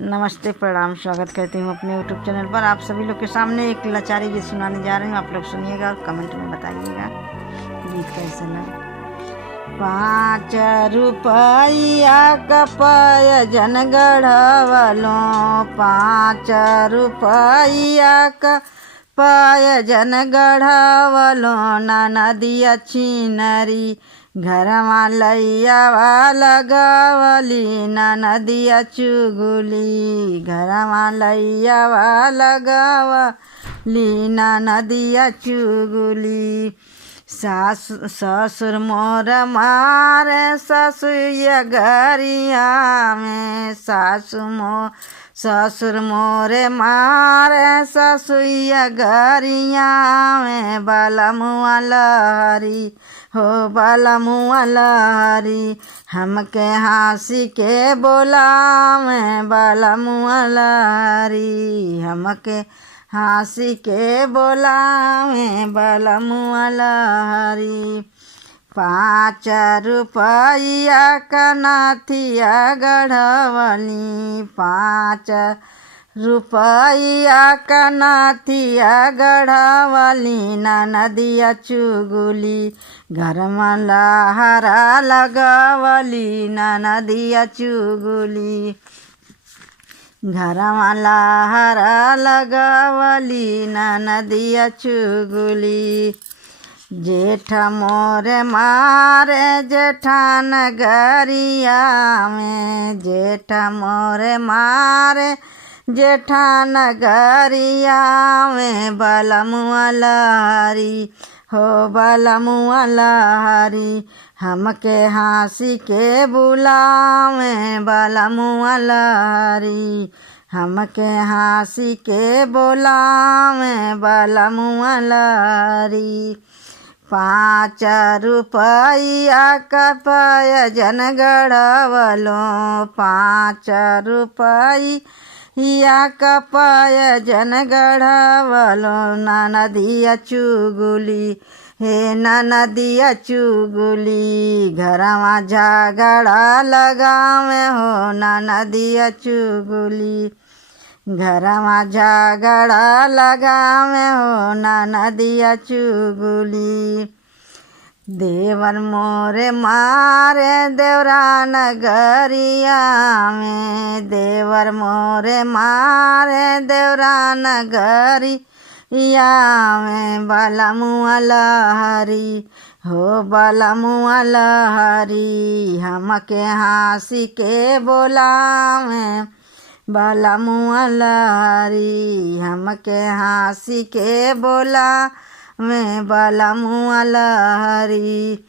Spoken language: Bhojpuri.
नमस्ते, प्रणाम, स्वागत करती हूँ अपने यूट्यूब चैनल पर। आप सभी लोग के सामने एक लाचारी गीत सुनाने जा रही हूँ। आप लोग सुनिएगा और कमेंट में बताइएगा गीत कैसा लगा। 5 रुपया कपाय जन गढ़वलो, 5 रुपया कपाय जन गढ़वलो, ना नदिया छिनरी घरमा लैयावा लगवली, ना नदिया चुगुली घरमा लैयावा लगवली, ना नदिया चुगुली। ससुर मोर मारे ससुया गरिया में, ससुर मोरे मारे ससुया गरिया में, बाला मुआ लहरी हो बाला मुआ लहरी, हमके हंसी के बोलावे बाला मुआ लहरी, हमके हंसी के बोलावे बाला मुआ लहरी। 5 रुपया कनाथिया गढ़वली, 5 रुपया कनाथिया गढ़वली, ना नदिया चुगुली घरमा लहरा लगवली, ना नदिया चुगुली घरमा लहरा लगवली, ना नदिया चुगुली। जेठ मोरे मारे जेठान गरिया में, जेठ मोरे मारे जेठान गरिया में, बाला मुआ लहरी हो बाला मुआ लहरी, हमके हंसी के बुलावे बाला मुआ लहरी, हमके हंसी के बोलावे बाला मुआ लहरी। 5 रुपया कपाय जन गढ़वलो, 5 रुपया कपाय जन गढ़वलो, ना नदिया चुगुली हे ना नदिया चुगुली घरमा झगड़ा लगावे हो, ना नदिया चुगुली घरमा झगड़ा लगावे हो, ना नदिया चुगुली। देवर मोरे मारे देवरान गरिया में, देवर मोरे मारे देवरान गरिया में, बाला मुआ लहरी हो बाला मुआ लहरी, हमके हंसी के बोलावे बाला मुआ लहरी, हमके हंसी के बोलावे बाला मुआ लहरी।